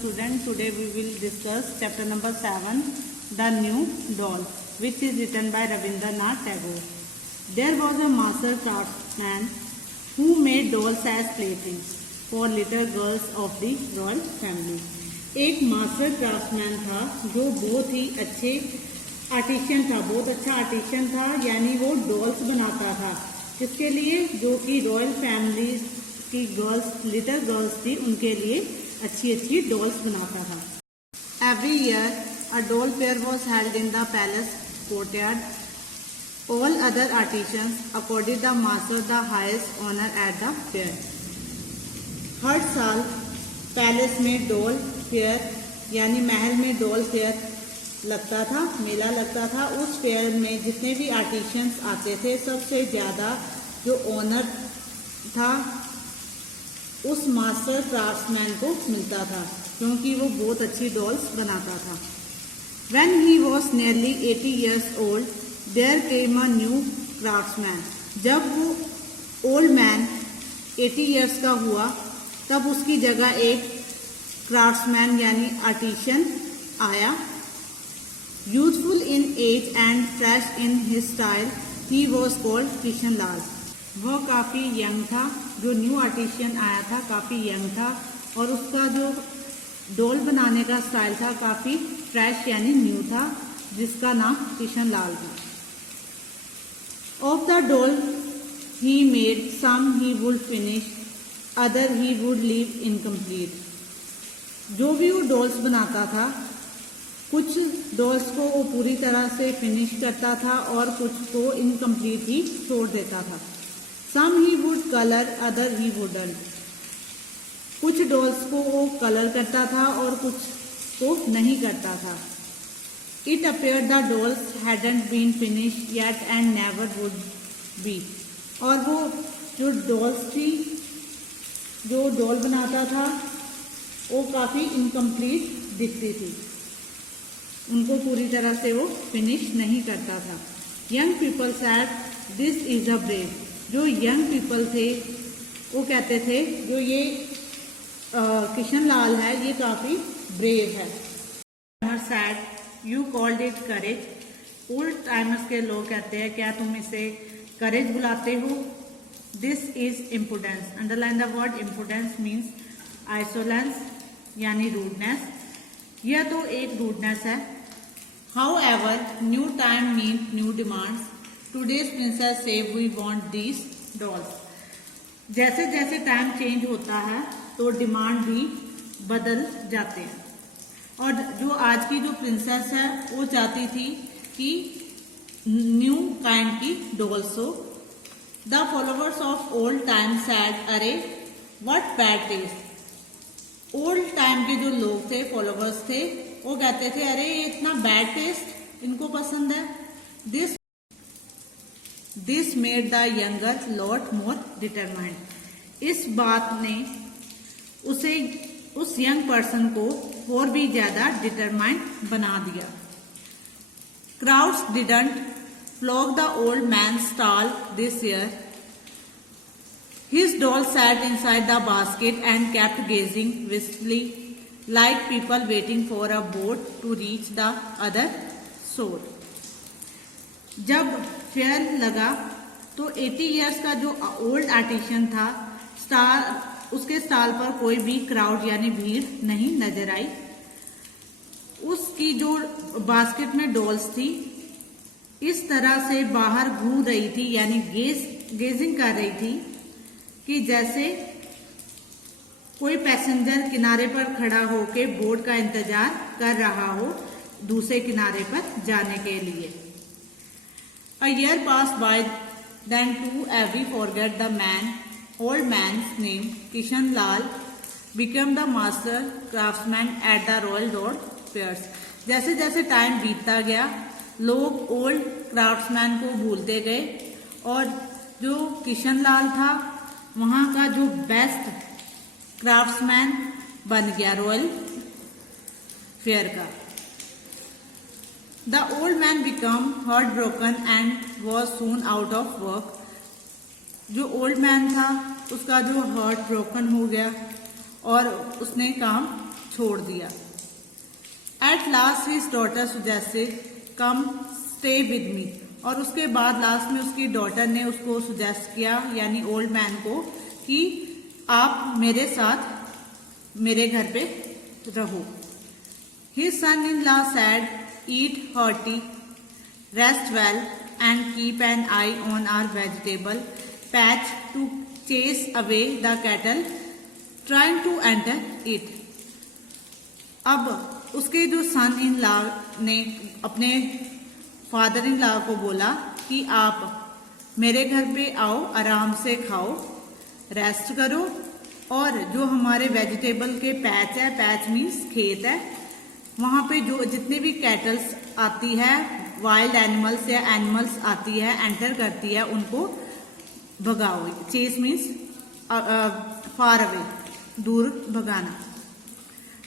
student, today we will discuss chapter number 7, The New Doll, which is written by Rabindranath Tagore. There was a master craftsman who made dolls as playthings for little girls of the royal family. एक master craftsman था जो बहुत ही अच्छे artisan था, बहुत अच्छा artisan था, यानी वो डॉल्स बनाता था, किसके लिए, जो कि रॉयल फैमिली की गर्ल्स, लिटिल गर्ल्स थी, उनके लिए अच्छी अच्छी डॉल्स बनाता था। Every year a doll fair was held in the palace courtyard. All other artisans accorded the master the highest honour at the fair. हर साल पैलेस में डॉल फेयर यानी महल में डॉल फेयर लगता था, मेला लगता था. उस फेयर में जितने भी आर्टिशियंस आते थे, सबसे ज़्यादा जो ऑनर था उस मास्टर क्राफ्ट्समैन को मिलता था, क्योंकि वो बहुत अच्छी डॉल्स बनाता था. When he was nearly 80 years old, there came a new craftsman. जब वो ओल्ड मैन 80 years का हुआ, तब उसकी जगह एक क्राफ्ट्समैन यानी आर्टिशियन आया. Youthful in age and fresh in his style, he was called Kishan Lal. वह काफ़ी यंग था, जो न्यू आर्टिशियन आया था काफ़ी यंग था, और उसका जो डॉल बनाने का स्टाइल था काफ़ी फ्रेश यानी न्यू था, जिसका नाम किशन लाल था. Of the doll he made some he would finish, other he would leave incomplete. जो भी वो डॉल्स बनाता था, कुछ डॉल्स को वो पूरी तरह से फिनिश करता था और कुछ को इनकम्प्लीट ही छोड़ देता था. Some he would colour, other he wouldn't. कुछ डॉल्स को वो कलर करता था और कुछ को नहीं करता था. It appear the dolls hadn't been finish yet and never would be. और वो जो डॉल्स थी, जो डॉल बनाता था, वो काफ़ी इनकम्प्लीट दिखती थी, उनको पूरी तरह से वो फिनिश नहीं करता था. Young people sad this is a brave. जो यंग पीपल थे वो कहते थे जो ये किशन लाल है ये काफ़ी ब्रेव है. Sad you called it courage. Old timers के लोग कहते हैं क्या तुम इसे करेज बुलाते हो. This is impertinence. Underline the word impertinence means insolence यानी रूडनेस. यह तो एक रूडनेस है. However, new time means new demands. Today's princess say we want these dolls. जैसे जैसे टाइम चेंज होता है तो डिमांड भी बदल जाते हैं. और जो आज की जो प्रिंसेस है वो चाहती थी कि न्यू काइंड की डॉल्स हो. The followers of old time said अरे what bad taste. Old time के जो लोग थे, फॉलोवर्स थे, वो कहते थे अरे ये इतना बैड टेस्ट इनको पसंद है. This made the younger lot more determined. इस बात ने उसे, उस यंग पर्सन को और भी ज्यादा डिटरमाइंड बना दिया. Crowds didn't flock the old man stall this year. His doll sat inside the basket and kept gazing wistfully like people waiting for a boat to reach the other shore. जब fair लगा तो 80 years का जो old artisan था, उसके stall पर कोई भी क्राउड यानी भीड़ नहीं नजर आई. उसकी जो बास्केट में डॉल्स थी इस तरह से बाहर घूम रही थी, यानी गेजिंग कर रही थी कि जैसे कोई पैसेंजर किनारे पर खड़ा होकर बोट का इंतजार कर रहा हो दूसरे किनारे पर जाने के लिए. A year passed by, then too every forget the man, old man's name, Kishan Lal, became the master craftsman at the Royal Doll Fairs. जैसे जैसे टाइम बीतता गया, लोग ओल्ड क्राफ्ट्समैन को भूलते गए और जो किशन लाल था वहाँ का जो बेस्ट क्राफ्ट्समैन बन गया रॉयल फेयर का. The old man become heart broken and was soon out of work. जो ओल्ड मैन था उसका जो हार्ट ब्रोकन हो गया और उसने काम छोड़ दिया। At last his daughter suggested come stay with me, और उसके बाद लास्ट में उसकी डॉटर ने उसको सुजेस्ट किया यानी ओल्ड मैन को कि आप मेरे साथ मेरे घर पे रहो। His son-in-law said, eat hearty, rest well and keep an eye on our vegetable patch to chase away the cattle trying to enter it. अब उसके जो सन इन लॉ ने अपने फादर इन लॉ को बोला कि आप मेरे घर पे आओ, आराम से खाओ, रेस्ट करो, और जो हमारे वेजिटेबल के पैच है, पैच मीन्स खेत है, वहाँ पे जो जितने भी कैटल्स आती है, वाइल्ड एनिमल्स या एनिमल्स आती है, एंटर करती है, उनको भगाओ। चेस मीन्स फार अवे, दूर भगाना।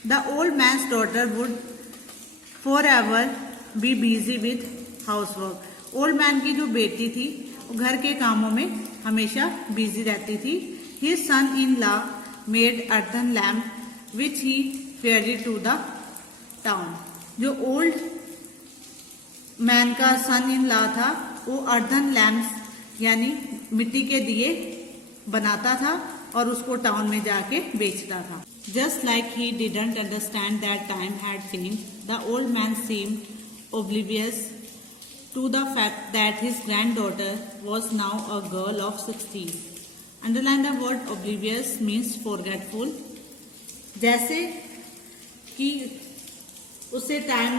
The old man's daughter would forever be busy with house work. Old man की जो बेटी थी वो घर के कामों में हमेशा बिजी रहती थी। His son in law made earthen lamp which he ferried to the town. जो ओल्ड मैन का सन इन लॉ था वो अर्थन लैम्प्स यानी मिट्टी के दिए बनाता था और उसको टाउन में जाके बेचता था। Just like he didn't understand that time had changed, the old man seemed oblivious to the fact that his granddaughter was now a girl of 16. Underline the word oblivious means forgetful. जैसे कि उसे time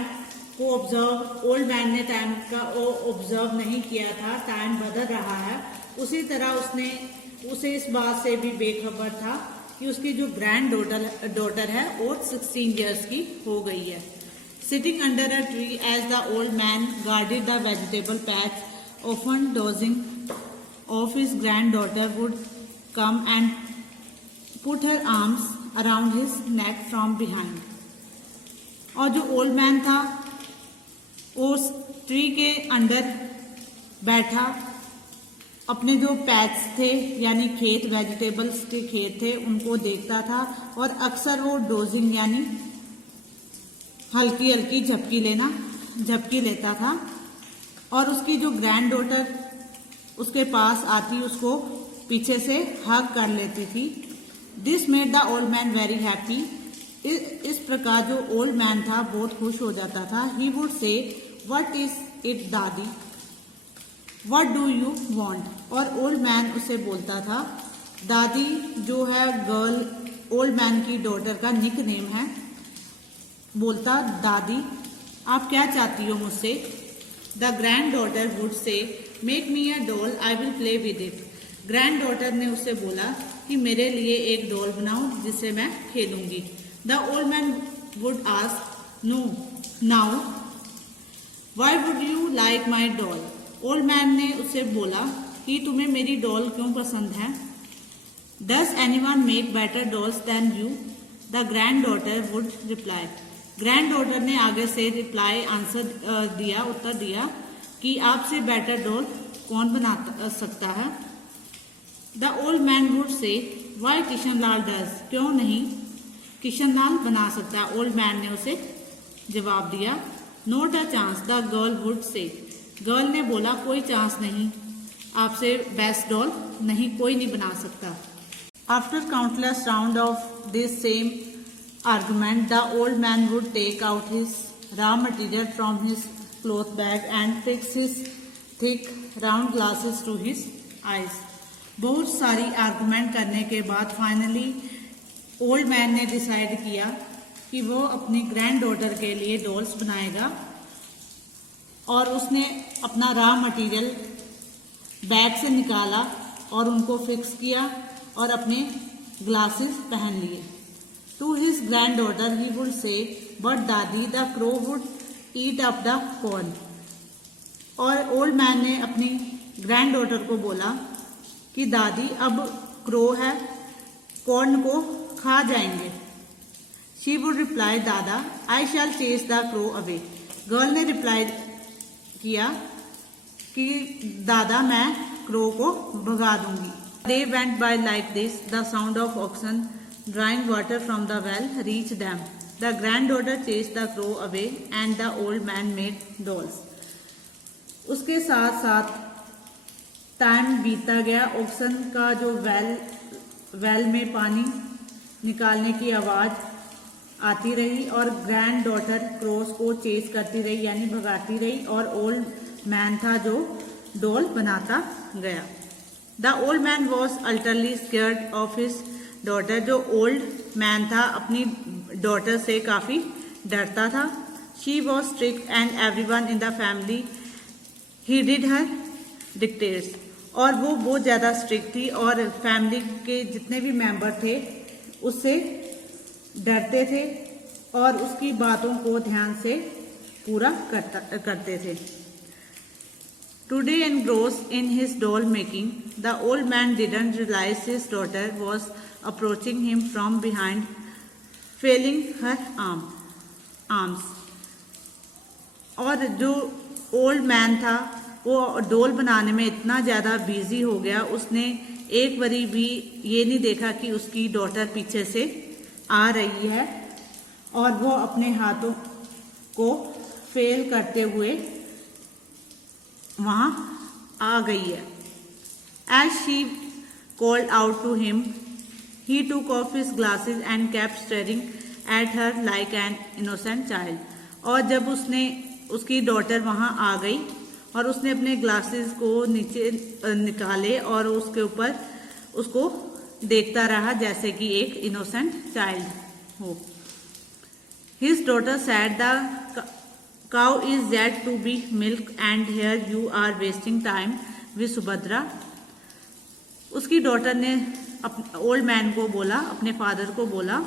को observe, old man ने time का observe नहीं किया था, time बदल रहा है, उसी तरह उसे इस बात से भी बेखबर था कि उसकी जो ग्रैंड डॉटर है वो 16 इयर्स की हो गई है। Sitting under a tree as the old man guarded the vegetable patch, often dozing off, his granddaughter would come and put her arms around his neck from behind. और जो old man था वो उस tree के अंदर बैठा अपने जो पैच थे यानी खेत, वेजिटेबल्स के खेत थे, उनको देखता था और अक्सर वो डोजिंग यानी हल्की हल्की झपकी लेता था और उसकी जो ग्रैंड डॉटर उसके पास आती उसको पीछे से हग कर लेती थी। This made the old man very happy. इस प्रकार जो ओल्ड मैन था बहुत खुश हो जाता था। He would say what is it दादी, व्हाट डू यू वांट। और ओल्ड मैन उसे बोलता था, दादी जो है गर्ल ओल्ड मैन की डॉटर का निक नेम है, बोलता दादी आप क्या चाहती हो मुझसे। The granddaughter would say make me a doll, I will play with it. Grand daughter ने उससे बोला कि मेरे लिए एक डॉल बनाओ जिससे मैं खेलूंगी। The old man would ask no now why would you like my doll. Old man ने उससे बोला कि तुम्हें मेरी डॉल क्यों पसंद है। Does anyone make better dolls than you, the granddaughter would reply. Granddaughter ने आगे से रिप्लाई उत्तर दिया कि आपसे बेटर डॉल कौन बना सकता है। The old man would say why Kishan Lal does, क्यों नहीं किशन लाल बना सकता है। ओल्ड मैन ने उसे जवाब दिया, note a chance, the girl would say. Girl ने बोला कोई चांस नहीं, आपसे बेस्ट डॉल नहीं, कोई नहीं बना सकता। After countless round of this same argument, the old man would take out his raw material from his cloth bag and fix his thick round glasses to his eyes. बहुत सारी argument करने के बाद फाइनली ओल्ड मैन ने decide किया कि वो अपनी ग्रैंड डॉटर के लिए डॉल्स बनाएगा और उसने अपना रॉ मटेरियल बैग से निकाला और उनको फिक्स किया और अपने ग्लासेस पहन लिए। To his granddaughter he would say, but दादी the crow would eat up the corn. और ओल्ड मैन ने अपनी ग्रैंड डॉटर को बोला कि दादी अब क्रो है, कॉर्न को खा जाएंगे। She would reply, दादा I shall chase the crow away. Girl ने रिप्लाई किया कि दादा मैं क्रो को भगा दूंगी। They went by like this, the sound of oxen drawing water from the well reached them. The grand daughter chase the crow away and the old man made dolls. उसके साथ साथ टाइम बीता गया। ओक्सन का जो वेल में पानी निकालने की आवाज आती रही और ग्रैंड डॉटर क्रोस को चेज करती रही यानी भगाती रही, और ओल्ड मैन था जो डॉल बनाता गया। The old man was utterly scared of his daughter. जो ओल्ड मैन था अपनी डॉटर से काफी डरता था। She was strict and everyone in the family he did her dictates. और वो बहुत ज्यादा स्ट्रिक्ट थी और फैमिली के जितने भी मेंबर थे उससे डरते थे और उसकी बातों को ध्यान से पूरा करते थे। Today engrossed in his doll making, the old man didn't realize his daughter was approaching him from behind, flailing her arms. और जो ओल्ड मैन था वो डोल बनाने में इतना ज़्यादा बिजी हो गया, उसने एक बारी भी ये नहीं देखा कि उसकी डॉटर पीछे से आ रही है और वो अपने हाथों को फेल करते हुए वहां आ गई है। As she called out to him, he took off his glasses and kept staring at her like an innocent child. और जब उसकी डॉटर वहां आ गई और उसने अपने ग्लासेस को नीचे निकाले और उसके ऊपर उसको देखता रहा जैसे कि एक इनोसेंट चाइल्ड हो। His daughter said, the cow is yet to be milked and here you are wasting time with Subhadra. उसकी डॉटर ने ओल्ड मैन को बोला, अपने फादर को बोला,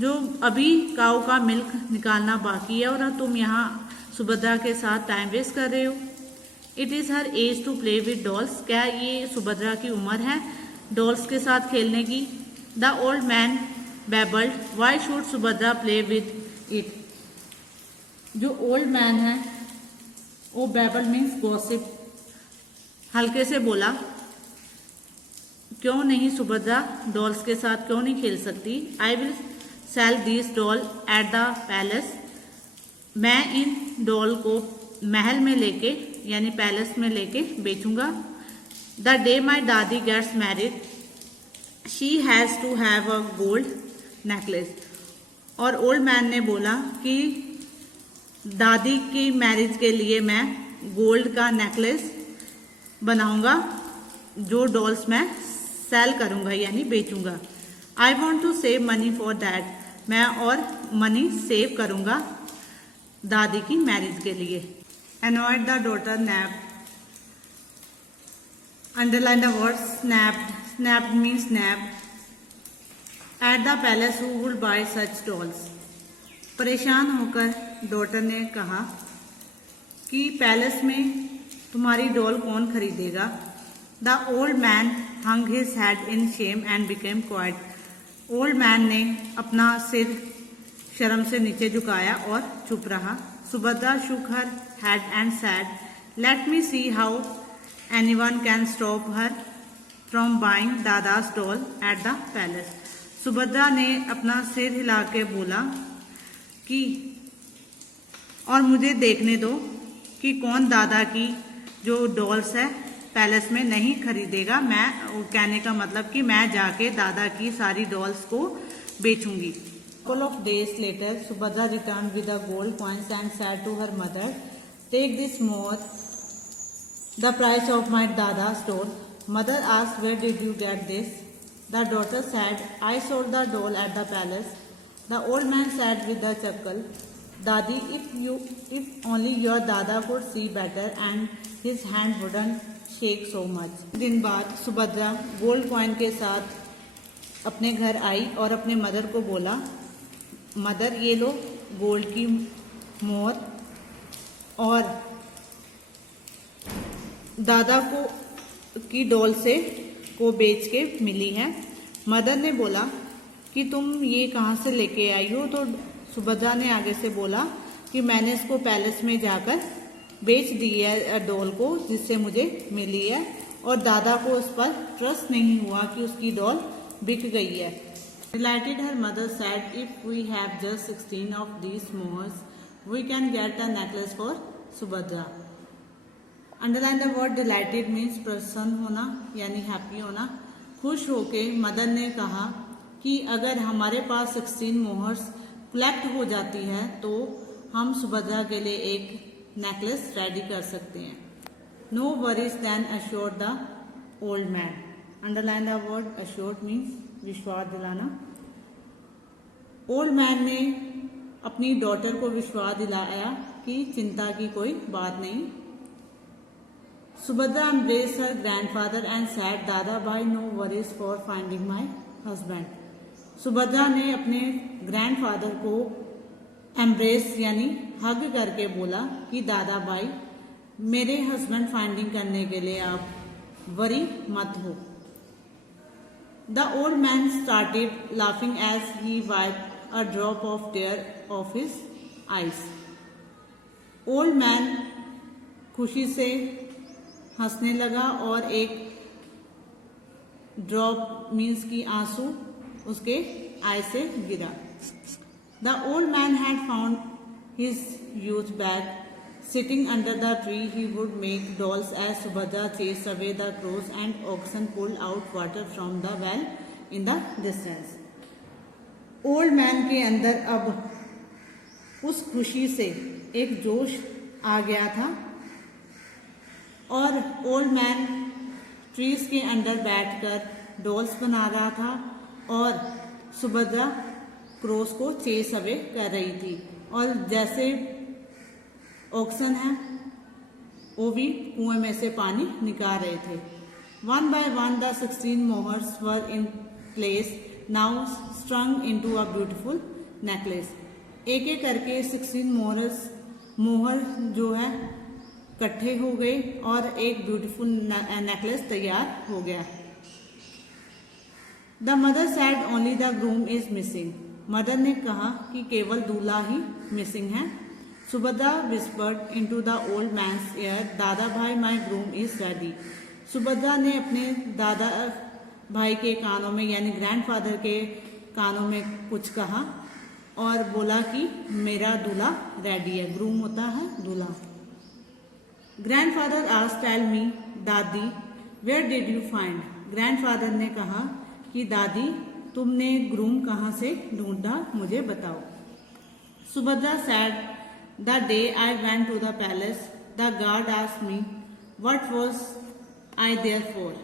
जो अभी काऊ का मिल्क निकालना बाकी है और तुम यहाँ सुभद्रा के साथ टाइम वेस्ट कर रहे हो। It is her age to play with dolls. क्या ये सुभद्रा की उम्र है डॉल्स के साथ खेलने की? The old man babbled, why should Subhadra play with it. जो ओल्ड मैन है वो बेबल मीन्स गॉसिप, हल्के से बोला, क्यों नहीं सुभद्रा डॉल्स के साथ क्यों नहीं खेल सकती? I will sell this doll at the palace. मैं इन डॉल को महल में लेके यानी पैलेस में लेके बेचूंगा। The day my dadi gets married she has to have a gold necklace. और ओल्ड मैन ने बोला कि दादी की मैरिज के लिए मैं गोल्ड का नेकलेस बनाऊंगा जो डॉल्स मैं सेल करूंगा यानी बेचूंगा। I want to save money for that. मैं और मनी सेव करूंगा दादी की मैरिज के लिए। Annoyed the daughter snapped. Underline the word snapped. Snapped means snap. At the palace who would buy such dolls. परेशान होकर डॉटर ने कहा कि पैलेस में तुम्हारी डॉल कौन खरीदेगा? The old man hung his head in shame and became quite. Old man ने अपना सिर शर्म से नीचे झुकाया और चुप रहा। Subhadra shook her head and said, let me see how anyone can stop her from buying dada's doll at the palace. Subhadra ने अपना सिर हिला के बोला कि और मुझे देखने दो कि कौन दादा की जो डॉल्स है पैलेस में नहीं खरीदेगा। मैं कहने का मतलब कि मैं जाके दादा की सारी डॉल्स को बेचूंगी। Couple of days later, Subhadra returned with the gold coins and said to her mother, "Take this more, the price of my Dada's doll." Mother asked, "Where did you get this?" The daughter said, "I sold the doll at the palace." The old man said with a chuckle, "Dadi, if only your Dada could see better and his hand wouldn't shake so much." दिन बाद Subhadra gold coin के साथ अपने घर आई और अपने mother को बोला, मदर ये लो गोल्ड की मोहर और दादा की डॉल से को बेच के मिली है। मदर ने बोला कि तुम ये कहाँ से लेके आई हो? तो सुभद्रा ने आगे से बोला कि मैंने इसको पैलेस में जाकर बेच दी है डॉल को जिससे मुझे मिली है, और दादा को उस पर ट्रस्ट नहीं हुआ कि उसकी डॉल बिक गई है। Delighted, her mother said, if we have just 16 of these mohurs, we can get a necklace for Subhadra. Underline the word delighted means प्रसन्न होना यानी हैप्पी होना। खुश होके मदर ने कहा कि अगर हमारे पास 16 मोहर्स कलेक्ट हो जाती है तो हम सुभद्रा के लिए एक नेकलेस रेडी कर सकते हैं। No worries then assured the old man. Underline the word assured means विश्वास दिलाना। ओल्ड मैन ने अपनी डॉटर को विश्वास दिलाया कि चिंता की कोई बात नहीं। Subhadra embraced her grandfather and said, "Dada bhai, no worries for finding my husband." Subhadra ने अपने ग्रैंडफादर को एम्ब्रेस यानी हग करके बोला कि दादा भाई मेरे हस्बैंड फाइंडिंग करने के लिए आप वरी मत हो। The old man started laughing as he wiped a drop of tear of his eyes. Old man खुशी से हंसने लगा और एक ड्रॉप मीन्स की आंसू उसके आई से गिरा। The old man had found his youth bag sitting under the tree. He would make dolls as Subhadra chase away the crows and oxen pulled out water from the well in the distance. Old man के अंदर अब उस खुशी से एक जोश आ गया था और ओल्ड मैन ट्रीज के अंदर बैठकर डॉल्स बना रहा था और सुभद्रा क्रोस को चेस अवे कर रही थी और जैसे ऑक्सन है वो भी कुएं में से पानी निकाल रहे थे। One by one the 16 Mohr's were in place now स्ट्रंग into a beautiful necklace. एक एक करके 16 मोहर जो है इकट्ठे हो गए और एक ब्यूटीफुल नेकलेस तैयार हो गया। The mother said only the groom is missing. Mother ने कहा कि केवल दूल्हा ही मिसिंग है। Subhadra whispered into the old man's ear, dada bhai my groom is ready. Subhadra ने अपने दादा भाई के कानों में यानी ग्रैंडफादर के कानों में कुछ कहा और बोला कि मेरा दूल्हा रेडी है। ग्रूम होता है दूल्हा। Grandfather asked, tell me dadi where did you find. Grandfather ने कहा कि दादी तुमने ग्रूम कहाँ से ढूंढा मुझे बताओ। Subhadra said, the day I went to the palace the guard asked me what was I there for.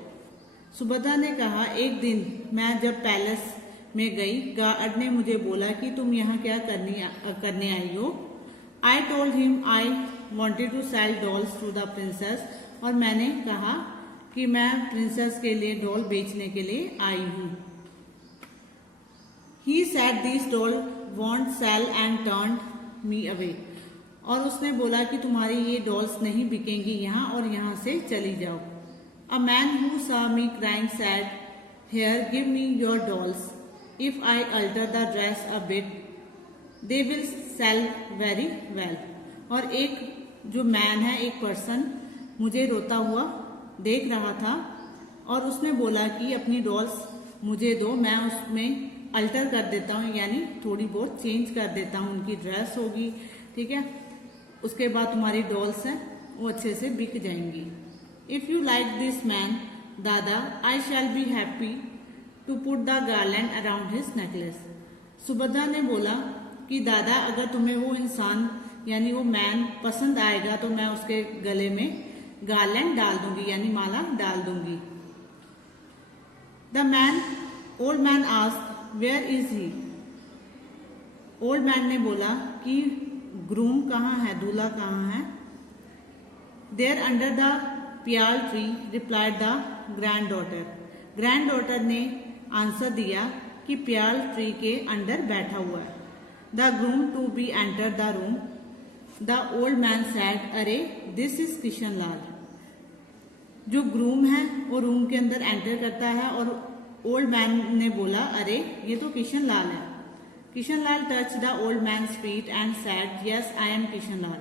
Subhadra ने कहा एक दिन मैं जब पैलेस में गई गार्ड ने मुझे बोला कि तुम यहाँ क्या करने आई हो। I told him I wanted to sell dolls to the princess. और मैंने कहा कि मैं प्रिंसेस के लिए डॉल बेचने के लिए आई हूँ। He said this doll won't sell and turn me away. और उसने बोला कि तुम्हारी ये डॉल्स नहीं बिकेंगी यहाँ और यहाँ से चली जाओ। A man who saw me crying said, here give me your dolls. If I alter the dress a bit, they will sell very well. और एक जो मैन है एक पर्सन मुझे रोता हुआ देख रहा था और उसने बोला कि अपनी डॉल्स मुझे दो, मैं उसमें अल्टर कर देता हूँ यानी थोड़ी बहुत चेंज कर देता हूँ, उनकी ड्रेस होगी, ठीक है, उसके बाद तुम्हारी डॉल्स हैं वो अच्छे से बिक जाएंगी। If you like this man dada I shall be happy to put the garland around his necklace. Subhadra ने बोला कि दादा अगर तुम्हें वो इंसान यानी वो मैन पसंद आएगा तो मैं उसके गले में गार्लैंड डाल दूंगी यानी माला डाल दूंगी। The man old man asked where is he. Old man ने बोला कि ग्रूम कहाँ है, दूल्हा कहाँ है। There under the piyal tree replied the granddaughter. Granddaughter ने आंसर दिया कि प्याल ट्री के अंडर बैठा हुआ है। The groom to be enter the room. The old man said, अरे दिस इज किशन लाल। जो ग्रूम है वो रूम के अंदर एंटर करता है और ओल्ड मैन ने बोला अरे ये तो किशन लाल है। Kishan Lal touch the old man feet and said, yes I am Kishan Lal.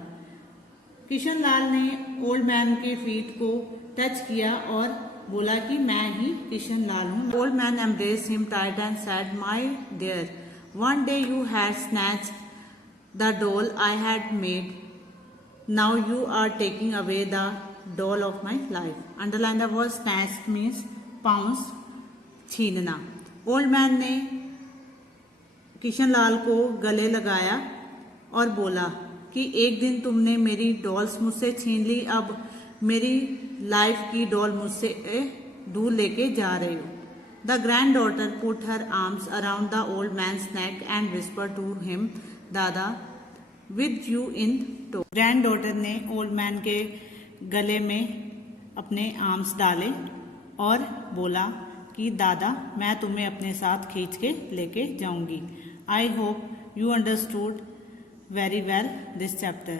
Kishan Lal ने ओल्ड मैन के फीट को टच किया और बोला कि मैं ही किशन लाल हूँ। Old man embraced him tight and said, my dear, one day you had snatched the doll I had made, now you are taking away the doll of my life. Underline the word snatched means pounce, छीनना। Old man ने किशन लाल को गले लगाया और बोला कि एक दिन तुमने मेरी डॉल्स मुझसे छीन ली, अब मेरी लाइफ की डॉल मुझसे दूर लेके जा रहे हो। The granddaughter put her arms around the old man's neck and whisper to him, dada with you in tow. Granddaughter ने ओल्ड मैन के गले में अपने आर्म्स डाले और बोला कि दादा मैं तुम्हें अपने साथ खींच के लेके जाऊंगी। I hope you understood very well this chapter.